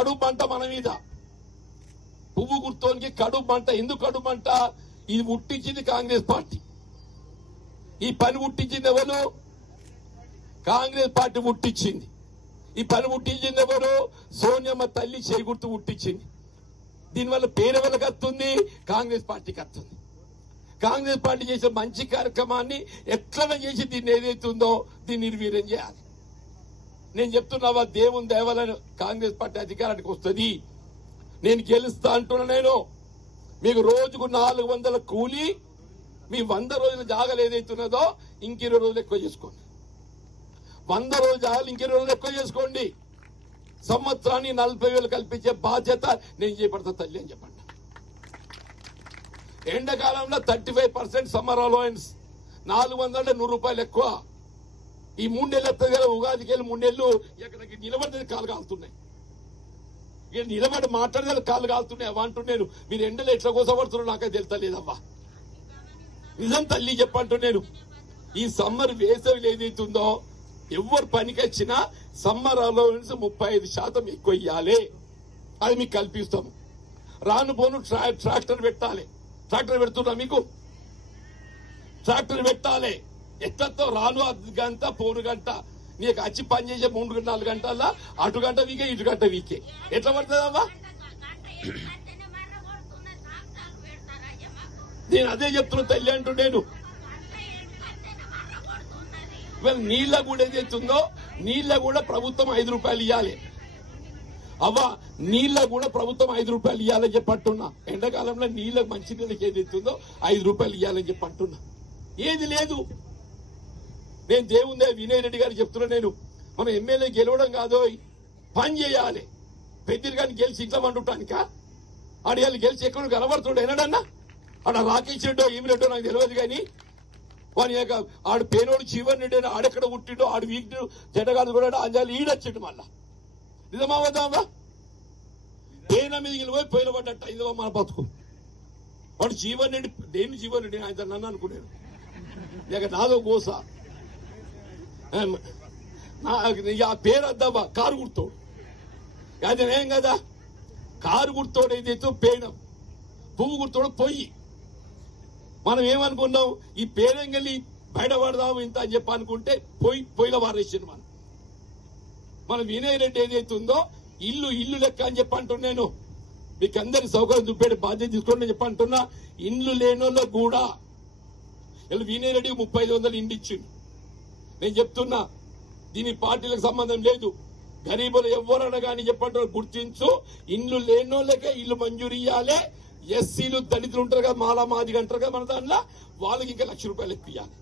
కడుపు మంట మన మీద. పువ్వు గుర్తోనికి కడుపు మంట. ఎందుకు కడుపు మంట? ఇది పుట్టించింది కాంగ్రెస్ పార్టీ. ఈ పని పుట్టించింది ఎవరు? కాంగ్రెస్ పార్టీ పుట్టించింది. ఈ పని పుట్టించింది ఎవరు? సోనియమ్మ తల్లి చేకూర్తు పుట్టించింది. దీనివల్ల పేరు ఎవరికి వస్తుంది? కాంగ్రెస్ పార్టీకి వస్తుంది. కాంగ్రెస్ పార్టీ చేసే మంచి కార్యక్రమాన్ని ఎట్లా చేసి దీన్ని ఏదైతుందో దీన్ని నిర్వీర్యం చేయాలి. నేను చెప్తున్నావా, దేవుని దేవాలని కాంగ్రెస్ పార్టీ అధికారానికి వస్తుంది. నేను గెలుస్తా అంటున్నా. నేను మీకు రోజుకు 400 కూలి, మీ 100 రోజుల జాగాలు ఏదైతున్నదో ఇంక 20 రోజులు ఎక్కువ చేసుకోండి. 100 రోజుల జాగాలు ఇంక 20 రోజులు ఎక్కువ చేసుకోండి. సంవత్సరాన్ని 40,000 కల్పించే బాధ్యత నేను చేపడతా తల్లి అని చెప్పండి. ఎండాకాలంలో 35% సమ్మర్ అలవెన్స్, 400 అంటే 100 రూపాయలు ఎక్కువ. ఈ 3 నెలలు వస్తుంది కదా, ఉగాదికి వెళ్ళి 3 నెలలు ఎక్కడికి నిలబడితే కాలు కాలుతున్నాయి. ఇక నిలబడి మాట్లాడితే కాలు కాలుతున్నాయి. అవంటున్నాను. మీరు ఎండలు ఎట్లా కోసపడుతున్నారు నాకైతే తెలుస్తలేదవ్వా. నిజం తల్లి చెప్పంటు నేను. ఈ సమ్మర్ వేసవిలో ఏదైతుందో ఎవరు పనికి వచ్చినా సమ్మర్ అలవెన్స్ 35% ఎక్కువ ఇవ్వాలి. అది మీకు కల్పిస్తాము. రాను పోను ట్రాక్టర్ పెట్టాలి. ట్రాక్టర్ పెడుతున్నా మీకు. ట్రాక్టర్ పెట్టాలి. ఎట్లతో రాను గంట పోను గంట నీకు వచ్చి పని చేసే 3-4 గంటల్లో అటు గంట వీకే ఇటు గంట వీకే ఎట్లా పడుతుందమ్మా? నేను అదే చెప్తున్నా తల్లి అంటూ. నేను నీళ్ళ కూడా ఏదైతుందో నీళ్ళ కూడా ప్రభుత్వం 5 రూపాయలు ఇవ్వాలి. అవ్వా నీళ్ళ కూడా ప్రభుత్వం 5 రూపాయలు ఇవ్వాలని చెప్పి అంటున్నా. ఎండాకాలంలో నీళ్ళకు మంచి నీళ్ళకి ఏదైతుందో 5 రూపాయలు ఇవ్వాలని చెప్పి అంటున్నా. ఏది లేదు. నేను దేవుందే వినయ్ రెడ్డి గారు చెప్తున్నా. నేను మనం ఎమ్మెల్యే గెలవడం కాదు, పని చేయాలి. పెద్దలు కానీ గెలిచి ఇంట్లో వండుటానిక ఆడియాలు గెలిచి ఎక్కడ కనబడుతుండే ఎన్నడన్నా? ఆడ రాకేష్ రెడ్డో ఏమి రెడ్డో నాకు తెలియదు కానీ వాని ఆడు పేరోడు జీవన్ రెడ్డి ఆడెక్కడ పుట్టిండో ఆడు వీక్ జడగాడు కూడా అంజాలు ఈడొచ్చిండు. మళ్ళా నిజమా వద్దామా? పేన మీద పోయి పోయిన పడ్డట్టు అయిందో మన బతుకు. వాడు జీవన్ రెడ్డి, నేను జీవన్ రెడ్డి ఆయన నన్ను అనుకున్నాను. ఇక నాదో గోస. ఆ పేరు వద్దామా? కారు గుర్తోడు. అదేం కదా, కారు గుర్తోడు ఏదైతే పేనం, పువ్వు గుర్తోడు పొయ్యి. మనం ఏమనుకున్నాం? ఈ పేరెంగలి బయటపడదాము ఇంత అని చెప్పి అనుకుంటే పొయ్యిలో వారేసింది. మనం వినయ్ రెడ్డి ఏదైతే ఉందో ఇల్లు లెక్క అని చెప్పి అంటున్నాను. మీకు అందరి సౌకర్యం చూపేట బాధ్యత తీసుకోండి అని చెప్పి అంటున్నా. ఇండ్లు లేనోళ్ళో కూడా ఇలా వినయ్ రెడ్డికి 3500 ఇండ్లు ఇచ్చింది. నేను చెప్తున్నా, దీని పార్టీలకు సంబంధం లేదు. గరీబులు ఎవరన్నా కానీ చెప్పంటారు గుర్తించు. ఇండ్లు లేనోళ్ళకే ఇల్లు మంజూరు ఇవ్వాలి. ఎస్సీలు దళితులు ఉంటారు కదా, మాలా మాదిగా అంటారు కదా మన దాంట్లో, వాళ్ళకి ఇంకా 1,00,000 రూపాయలు ఎక్కువ ఇవ్వాలి.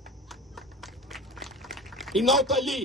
ఇన్నావు తల్లి.